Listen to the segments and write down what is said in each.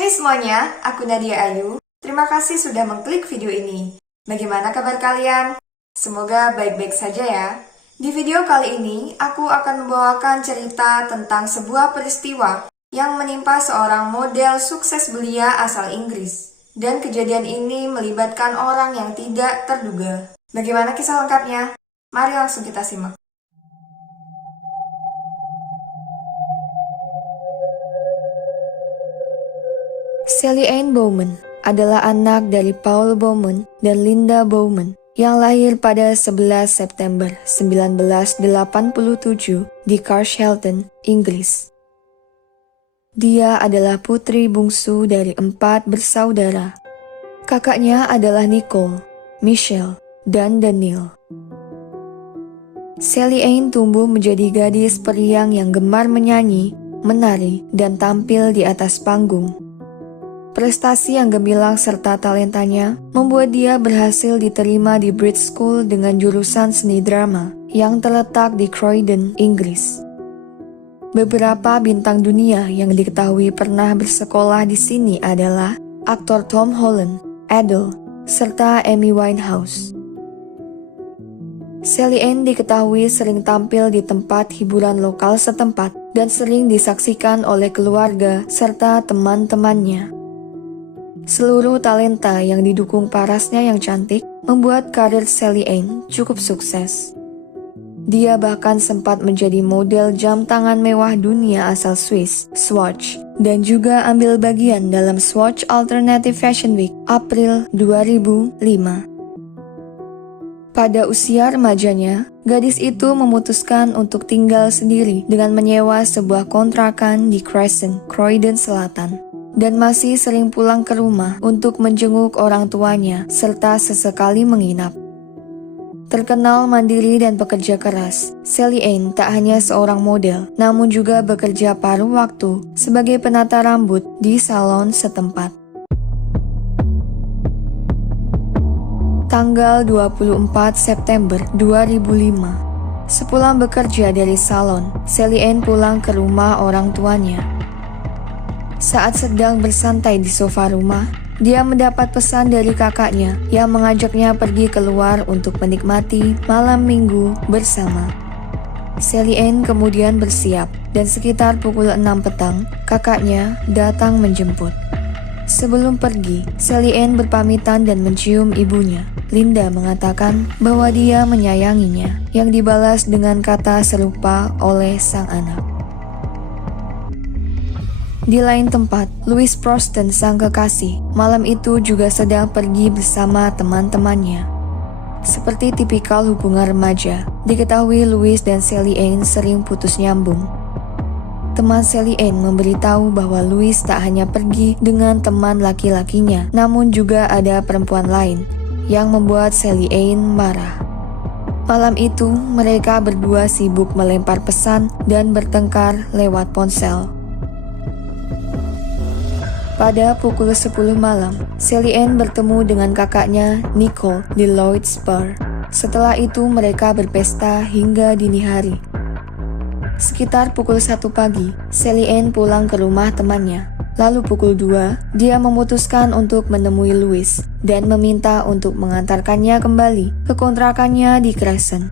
Hai semuanya, aku Nadia Ayu. Terima kasih sudah mengklik video ini. Bagaimana kabar kalian? Semoga baik-baik saja ya. Di video kali ini, aku akan membawakan cerita tentang sebuah peristiwa yang menimpa seorang model sukses belia asal Inggris. Dan kejadian ini melibatkan orang yang tidak terduga. Bagaimana kisah lengkapnya? Mari langsung kita simak. Sally Ann Bowman adalah anak dari Paul Bowman dan Linda Bowman yang lahir pada 11 September 1987 di Carshalton, Inggris. Dia adalah putri bungsu dari 4 bersaudara. Kakaknya adalah Nicole, Michelle, dan Daniel. Sally Ann tumbuh menjadi gadis periang yang gemar menyanyi, menari, dan tampil di atas panggung. Prestasi yang gemilang serta talentanya membuat dia berhasil diterima di Bridge School dengan jurusan seni drama yang terletak di Croydon, Inggris. Beberapa bintang dunia yang diketahui pernah bersekolah di sini adalah aktor Tom Holland, Adele, serta Amy Winehouse. Sally Ann diketahui sering tampil di tempat hiburan lokal setempat dan sering disaksikan oleh keluarga serta teman-temannya. Seluruh talenta yang didukung parasnya yang cantik membuat karir Sally Ann cukup sukses. Dia bahkan sempat menjadi model jam tangan mewah dunia asal Swiss, Swatch, dan juga ambil bagian dalam Swatch Alternative Fashion Week April 2005. Pada usia remajanya, gadis itu memutuskan untuk tinggal sendiri dengan menyewa sebuah kontrakan di Crescent, Croydon Selatan. Dan masih sering pulang ke rumah untuk menjenguk orang tuanya serta sesekali menginap. Terkenal mandiri dan pekerja keras, Sally Ann tak hanya seorang model, namun juga bekerja paruh waktu sebagai penata rambut di salon setempat. Tanggal 24 September 2005, sepulang bekerja dari salon, Sally Ann pulang ke rumah orang tuanya. Saat sedang bersantai di sofa rumah, dia mendapat pesan dari kakaknya yang mengajaknya pergi keluar untuk menikmati malam minggu bersama. Sally Ann kemudian bersiap dan sekitar pukul 6 petang, kakaknya datang menjemput. Sebelum pergi, Sally Ann berpamitan dan mencium ibunya. Linda mengatakan bahwa dia menyayanginya, yang dibalas dengan kata serupa oleh sang anak. Di lain tempat, Louis Proston sang kekasih malam itu juga sedang pergi bersama teman-temannya. Seperti tipikal hubungan remaja, diketahui Louis dan Sally Ann sering putus nyambung. Teman Sally Ann memberitahu bahwa Louis tak hanya pergi dengan teman laki-lakinya, namun juga ada perempuan lain yang membuat Sally Ann marah. Malam itu, mereka berdua sibuk melempar pesan dan bertengkar lewat ponsel. Pada pukul 10 malam, Sally Ann bertemu dengan kakaknya Nicole di Lloyd's Bar. Setelah itu mereka berpesta hingga dini hari. Sekitar pukul 1 pagi, Sally Ann pulang ke rumah temannya. Lalu pukul 2, dia memutuskan untuk menemui Louis dan meminta untuk mengantarkannya kembali ke kontrakannya di Crescent.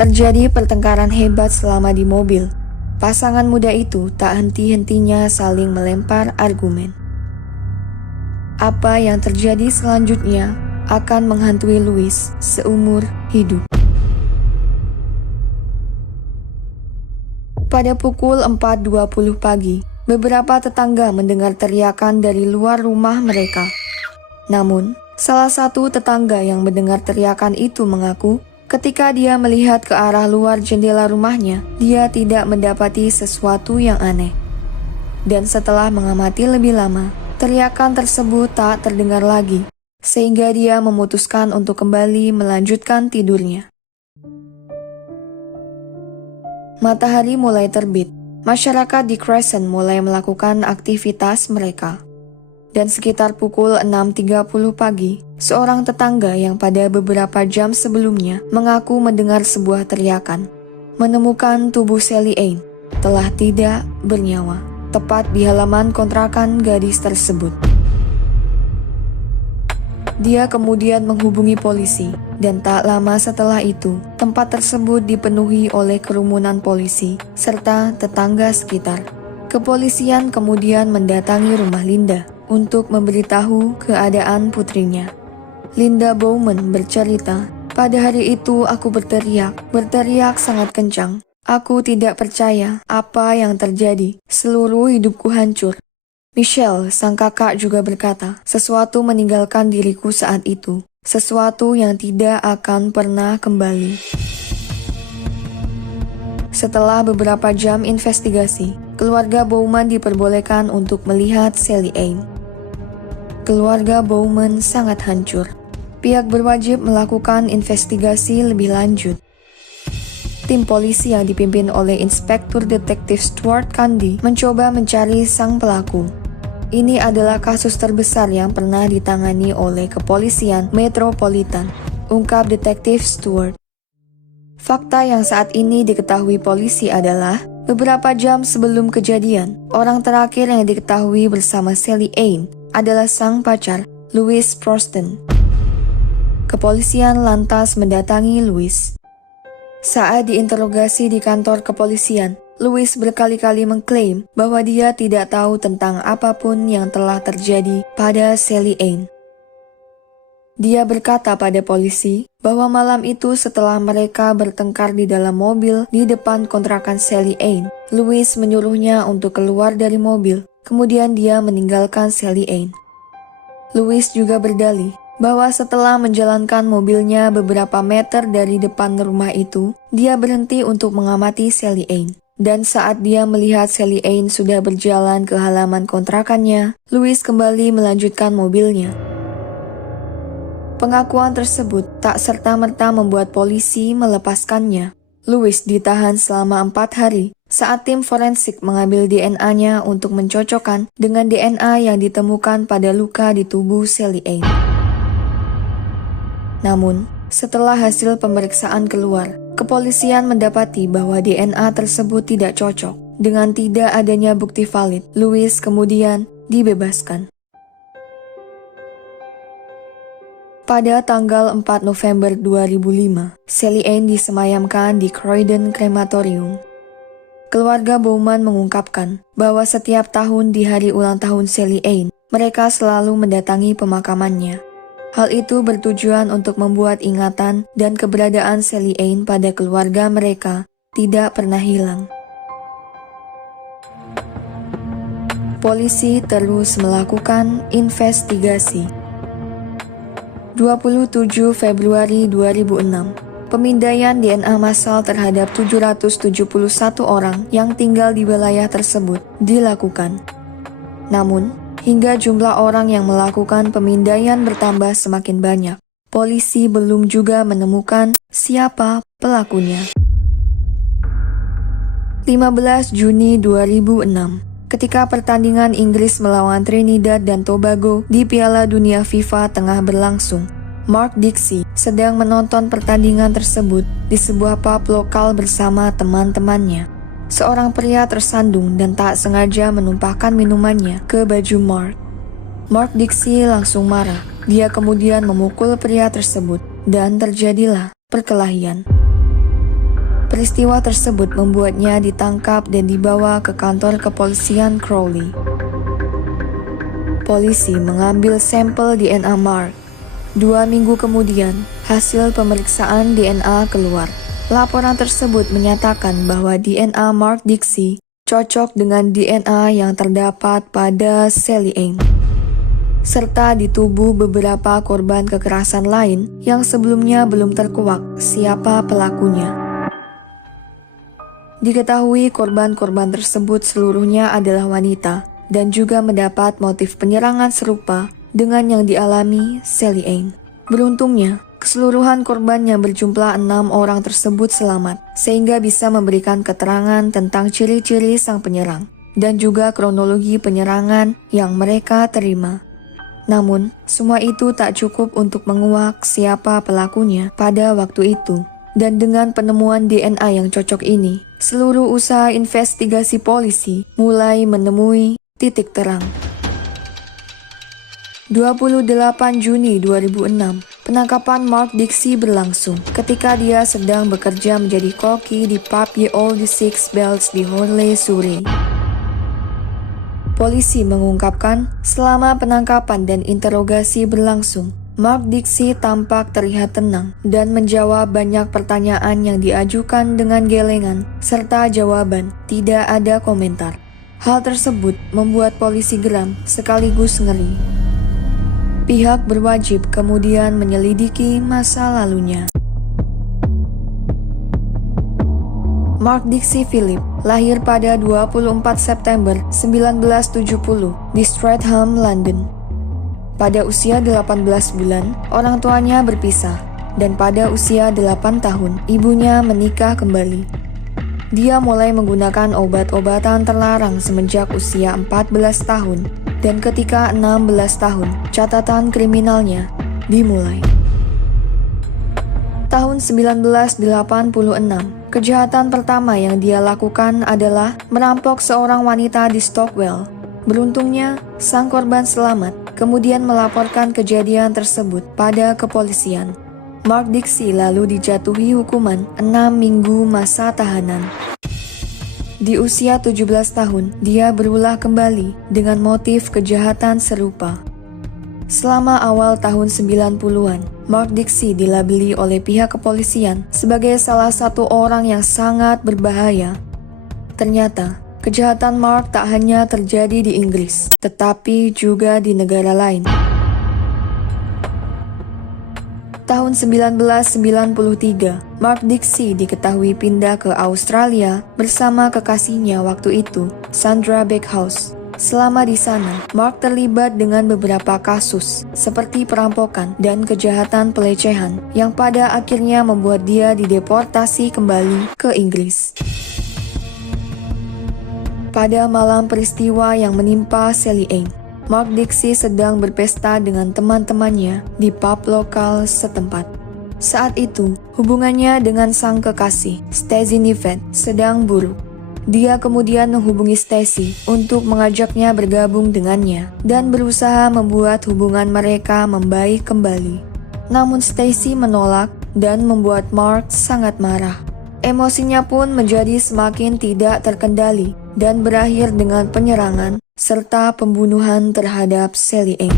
Terjadi pertengkaran hebat selama di mobil. Pasangan muda itu tak henti-hentinya saling melempar argumen. Apa yang terjadi selanjutnya akan menghantui Louis seumur hidup. Pada pukul 4.20 pagi, beberapa tetangga mendengar teriakan dari luar rumah mereka. Namun, salah satu tetangga yang mendengar teriakan itu mengaku ketika dia melihat ke arah luar jendela rumahnya, dia tidak mendapati sesuatu yang aneh. Dan setelah mengamati lebih lama, teriakan tersebut tak terdengar lagi, sehingga dia memutuskan untuk kembali melanjutkan tidurnya. Matahari mulai terbit, masyarakat di Crescent mulai melakukan aktivitas mereka. Dan sekitar pukul 6.30 pagi, seorang tetangga yang pada beberapa jam sebelumnya mengaku mendengar sebuah teriakan, menemukan tubuh Sally Ann telah tidak bernyawa. tepat di halaman kontrakan gadis tersebut. Dia kemudian menghubungi polisi, dan tak lama setelah itu, tempat tersebut dipenuhi oleh kerumunan polisi serta tetangga sekitar. Kepolisian kemudian mendatangi rumah Linda untuk memberitahu keadaan putrinya. Linda Bowman bercerita, "Pada hari itu aku berteriak sangat kencang. Aku tidak percaya apa yang terjadi. Seluruh hidupku hancur." Michelle, sang kakak, juga berkata, "Sesuatu meninggalkan diriku saat itu. Sesuatu yang tidak akan pernah kembali." Setelah beberapa jam investigasi, keluarga Bowman diperbolehkan untuk melihat Sally Ann. Keluarga Bowman sangat hancur. Pihak berwajib melakukan investigasi lebih lanjut. Tim polisi yang dipimpin oleh Inspektur Detektif Stuart Candy mencoba mencari sang pelaku. Ini adalah kasus terbesar yang pernah ditangani oleh kepolisian metropolitan, ungkap Detektif Stuart. Fakta yang saat ini diketahui polisi adalah, beberapa jam sebelum kejadian, orang terakhir yang diketahui bersama Sally Ann adalah sang pacar, Louis Proston. Kepolisian lantas mendatangi Louis. Saat diinterogasi di kantor kepolisian, Louis berkali-kali mengklaim bahwa dia tidak tahu tentang apapun yang telah terjadi pada Sally Ann. Dia berkata pada polisi bahwa malam itu setelah mereka bertengkar di dalam mobil di depan kontrakan Sally Ann, Louis menyuruhnya untuk keluar dari mobil, kemudian dia meninggalkan Sally Ann. Louis juga berdalih bahwa setelah menjalankan mobilnya beberapa meter dari depan rumah itu, dia berhenti untuk mengamati Sally Ann. Dan saat dia melihat Sally Ann sudah berjalan ke halaman kontrakannya, Louis kembali melanjutkan mobilnya. Pengakuan tersebut tak serta-merta membuat polisi melepaskannya. Louis ditahan selama 4 hari saat tim forensik mengambil DNA-nya untuk mencocokkan dengan DNA yang ditemukan pada luka di tubuh Sally Ann. Namun, setelah hasil pemeriksaan keluar, kepolisian mendapati bahwa DNA tersebut tidak cocok. Dengan tidak adanya bukti valid, Louis kemudian dibebaskan. Pada tanggal 4 November 2005, Sally Ann disemayamkan di Croydon Crematorium. Keluarga Bowman mengungkapkan bahwa setiap tahun di hari ulang tahun Sally Ann, mereka selalu mendatangi pemakamannya. Hal itu bertujuan untuk membuat ingatan dan keberadaan Sally Ann pada keluarga mereka tidak pernah hilang. Polisi terus melakukan investigasi. 27 Februari 2006, pemindaian DNA massal terhadap 771 orang yang tinggal di wilayah tersebut dilakukan. Namun, hingga jumlah orang yang melakukan pemindaian bertambah semakin banyak, polisi belum juga menemukan siapa pelakunya. 15 Juni 2006, ketika pertandingan Inggris melawan Trinidad dan Tobago di Piala Dunia FIFA tengah berlangsung, Mark Dixie sedang menonton pertandingan tersebut di sebuah pub lokal bersama teman-temannya. Seorang pria tersandung dan tak sengaja menumpahkan minumannya ke baju Mark. Mark Dixie langsung marah. Dia kemudian memukul pria tersebut dan terjadilah perkelahian. Peristiwa tersebut membuatnya ditangkap dan dibawa ke kantor kepolisian Crowley. Polisi mengambil sampel DNA Mark. 2 minggu kemudian, hasil pemeriksaan DNA keluar. Laporan tersebut menyatakan bahwa DNA Mark Dixie cocok dengan DNA yang terdapat pada Sally Ann, serta di tubuh beberapa korban kekerasan lain yang sebelumnya belum terkuak siapa pelakunya. Diketahui korban-korban tersebut seluruhnya adalah wanita dan juga mendapat motif penyerangan serupa dengan yang dialami Sally Ann. Beruntungnya, keseluruhan korban yang berjumlah 6 orang tersebut selamat, sehingga bisa memberikan keterangan tentang ciri-ciri sang penyerang dan juga kronologi penyerangan yang mereka terima. Namun, semua itu tak cukup untuk menguak siapa pelakunya pada waktu itu. Dan dengan penemuan DNA yang cocok ini, seluruh usaha investigasi polisi mulai menemui titik terang. 28 Juni 2006, penangkapan Mark Dixie berlangsung ketika dia sedang bekerja menjadi koki di pub Ye Olde Six Bells di Horley, Surrey. Polisi mengungkapkan, selama penangkapan dan interogasi berlangsung, Mark Dixie tampak terlihat tenang dan menjawab banyak pertanyaan yang diajukan dengan gelengan, serta jawaban tidak ada komentar. Hal tersebut membuat polisi geram sekaligus ngeri. Pihak berwajib kemudian menyelidiki masa lalunya. Mark Dixie Philip lahir pada 24 September 1970 di Streatham, London. Pada usia 18 bulan, orang tuanya berpisah, dan pada usia 8 tahun, ibunya menikah kembali. Dia mulai menggunakan obat-obatan terlarang semenjak usia 14 tahun, dan ketika 16 tahun, catatan kriminalnya dimulai. Tahun 1986, kejahatan pertama yang dia lakukan adalah merampok seorang wanita di Stockwell. Beruntungnya, sang korban selamat, kemudian melaporkan kejadian tersebut pada kepolisian. Mark Dixie lalu dijatuhi hukuman 6 minggu masa tahanan. Di usia 17 tahun, dia berulah kembali dengan motif kejahatan serupa. Selama awal tahun 90-an, Mark Dixie dilabeli oleh pihak kepolisian sebagai salah satu orang yang sangat berbahaya. Ternyata, kejahatan Mark tak hanya terjadi di Inggris, tetapi juga di negara lain. Tahun 1993, Mark Dixie diketahui pindah ke Australia bersama kekasihnya waktu itu, Sandra Backhouse. Selama di sana, Mark terlibat dengan beberapa kasus seperti perampokan dan kejahatan pelecehan yang pada akhirnya membuat dia dideportasi kembali ke Inggris. Pada malam peristiwa yang menimpa Sally Ann, Mark Dixie sedang berpesta dengan teman-temannya di pub lokal setempat. Saat itu, hubungannya dengan sang kekasih, Stacey Niven, sedang buruk. Dia kemudian menghubungi Stacey untuk mengajaknya bergabung dengannya dan berusaha membuat hubungan mereka membaik kembali. Namun Stacey menolak dan membuat Mark sangat marah. Emosinya pun menjadi semakin tidak terkendali dan berakhir dengan penyerangan serta pembunuhan terhadap Sally Ann.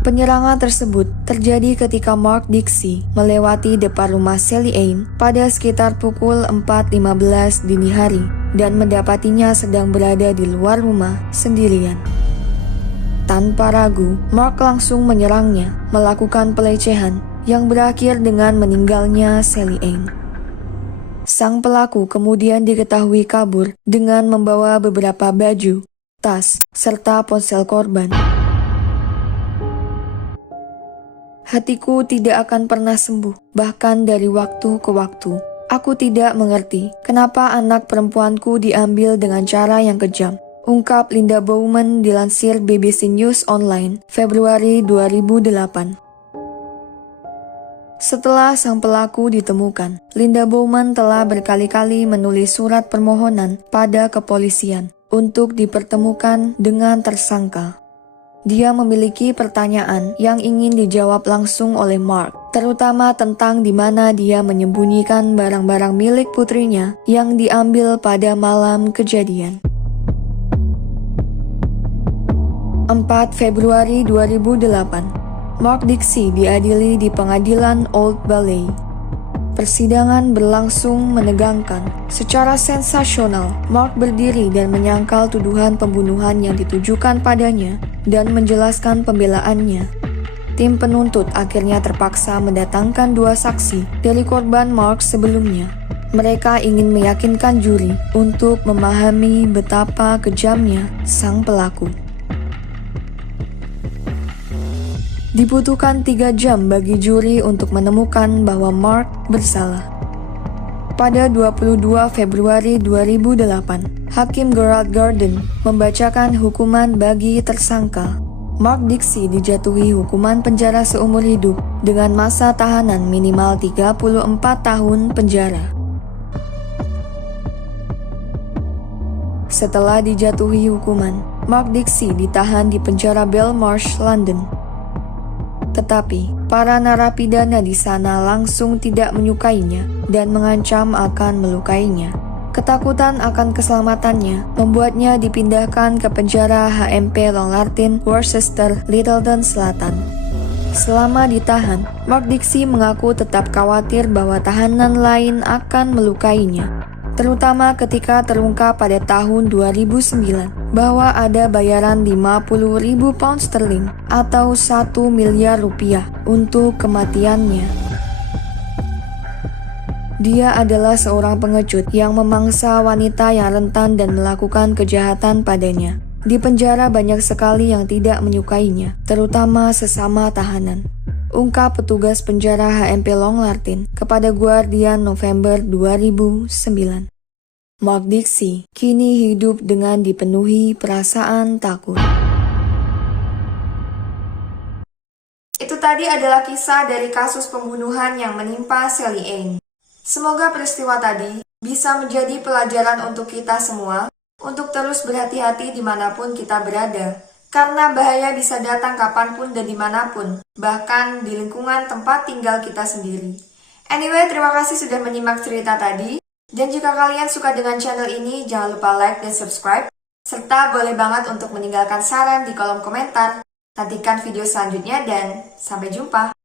Penyerangan tersebut terjadi ketika Mark Dixie melewati depan rumah Sally Ann pada sekitar pukul 4.15 dini hari dan mendapatinya sedang berada di luar rumah sendirian. Tanpa ragu, Mark langsung menyerangnya, melakukan pelecehan yang berakhir dengan meninggalnya Sally Ann. Sang pelaku kemudian diketahui kabur dengan membawa beberapa baju, tas, serta ponsel korban. Hatiku tidak akan pernah sembuh, bahkan dari waktu ke waktu. Aku tidak mengerti kenapa anak perempuanku diambil dengan cara yang kejam, ungkap Linda Bowman dilansir BBC News Online, Februari 2008. Setelah sang pelaku ditemukan, Linda Bowman telah berkali-kali menulis surat permohonan pada kepolisian untuk dipertemukan dengan tersangka. Dia memiliki pertanyaan yang ingin dijawab langsung oleh Mark, terutama tentang di mana dia menyembunyikan barang-barang milik putrinya yang diambil pada malam kejadian. 4 Februari 2008, Mark Dixie diadili di pengadilan Old Bailey. Persidangan berlangsung menegangkan. Secara sensasional, Mark berdiri dan menyangkal tuduhan pembunuhan yang ditujukan padanya dan menjelaskan pembelaannya. Tim penuntut akhirnya terpaksa mendatangkan 2 saksi dari korban Mark sebelumnya. Mereka ingin meyakinkan juri untuk memahami betapa kejamnya sang pelaku. Dibutuhkan 3 jam bagi juri untuk menemukan bahwa Mark bersalah. Pada 22 Februari 2008, Hakim Gerald Garden membacakan hukuman bagi tersangka. Mark Dixie dijatuhi hukuman penjara seumur hidup dengan masa tahanan minimal 34 tahun penjara. Setelah dijatuhi hukuman, Mark Dixie ditahan di penjara Belmarsh, London. Tetapi, para narapidana di sana langsung tidak menyukainya dan mengancam akan melukainya. Ketakutan akan keselamatannya membuatnya dipindahkan ke penjara HMP Long Lartin, Worcester, Littleton Selatan. Selama ditahan, Mark Dixie mengaku tetap khawatir bahwa tahanan lain akan melukainya, terutama ketika terungkap pada tahun 2009 bahwa ada bayaran 50.000 pound sterling atau 1 miliar rupiah untuk kematiannya. Dia adalah seorang pengecut yang memangsa wanita yang rentan dan melakukan kejahatan padanya. Di penjara banyak sekali yang tidak menyukainya, terutama sesama tahanan. Ungkap petugas penjara HMP Long Lartin kepada Guardian November 2009. Mark Dixie kini hidup dengan dipenuhi perasaan takut. Itu tadi adalah kisah dari kasus pembunuhan yang menimpa Sally Ann. Semoga peristiwa tadi bisa menjadi pelajaran untuk kita semua untuk terus berhati-hati dimanapun kita berada. Karena bahaya bisa datang kapanpun dan dimanapun, bahkan di lingkungan tempat tinggal kita sendiri. Anyway, terima kasih sudah menyimak cerita tadi. Dan jika kalian suka dengan channel ini, jangan lupa like dan subscribe. Serta boleh banget untuk meninggalkan saran di kolom komentar. Nantikan video selanjutnya dan sampai jumpa.